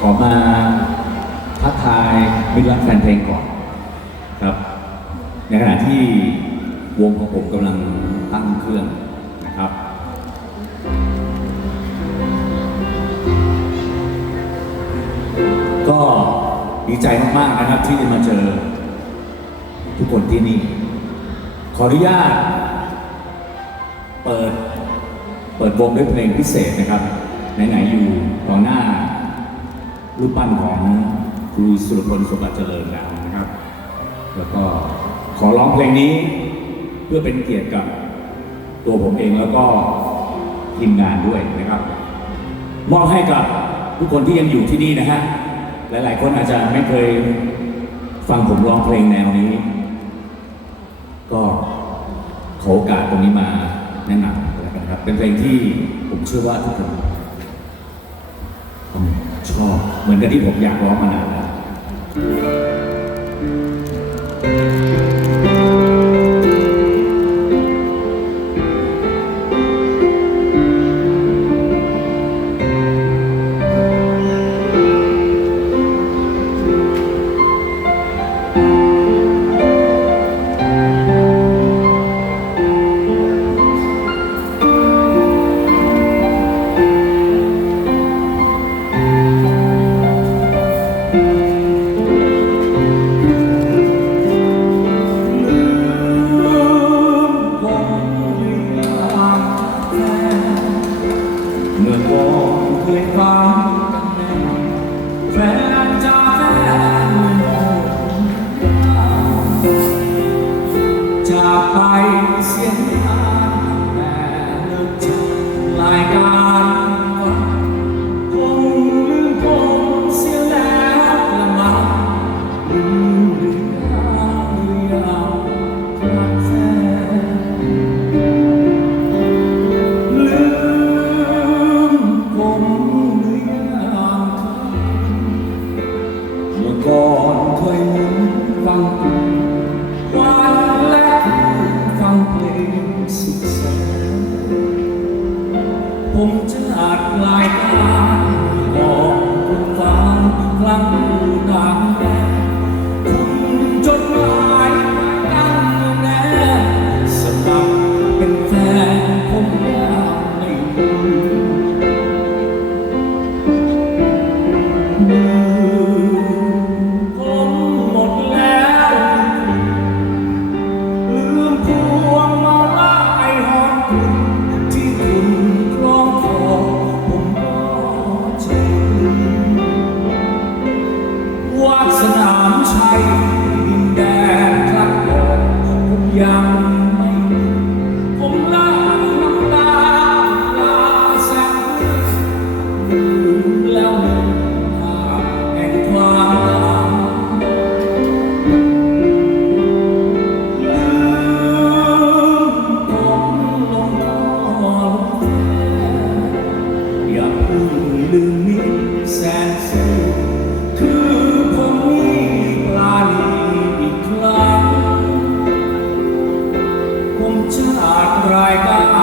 ขอมาทักทายมิตรรักแฟนเพลงก่อนครับ ในขณะที่วงของผมกำลังตั้งเครื่องนะครับก็ดีใจมากๆนะครับที่ได้มาเจอ ทุกคนที่นี่ ขออนุญาต เปิด เปิดวงด้วยเพลงพิเศษนะครับ ไหนๆอยู่ต่อหน้า รูปปั้นของครูสุรพลสมบัติเจริญแล้วนะครับ แล้วก็ขอร้องเพลงนี้เพื่อเป็นเกียรติกับตัวผมเองแล้วก็ทีมงานด้วยนะครับ มอบให้กับทุกคนที่ยังอยู่ที่นี่นะฮะ หลาย ๆ คนอาจจะไม่เคยฟังผมร้องเพลงแนวนี้ ก็ขอโอกาสตรงนี้มาแนะนำแล้วกันครับ เป็นเพลงที่ผมเชื่อว่าทุกคน ชอบ เหมือนกับที่ผมอยากร้องมานานแล้ว ผมจะอัดรายกา ไทยดินแดนพลัดหรุกย่าง Right now.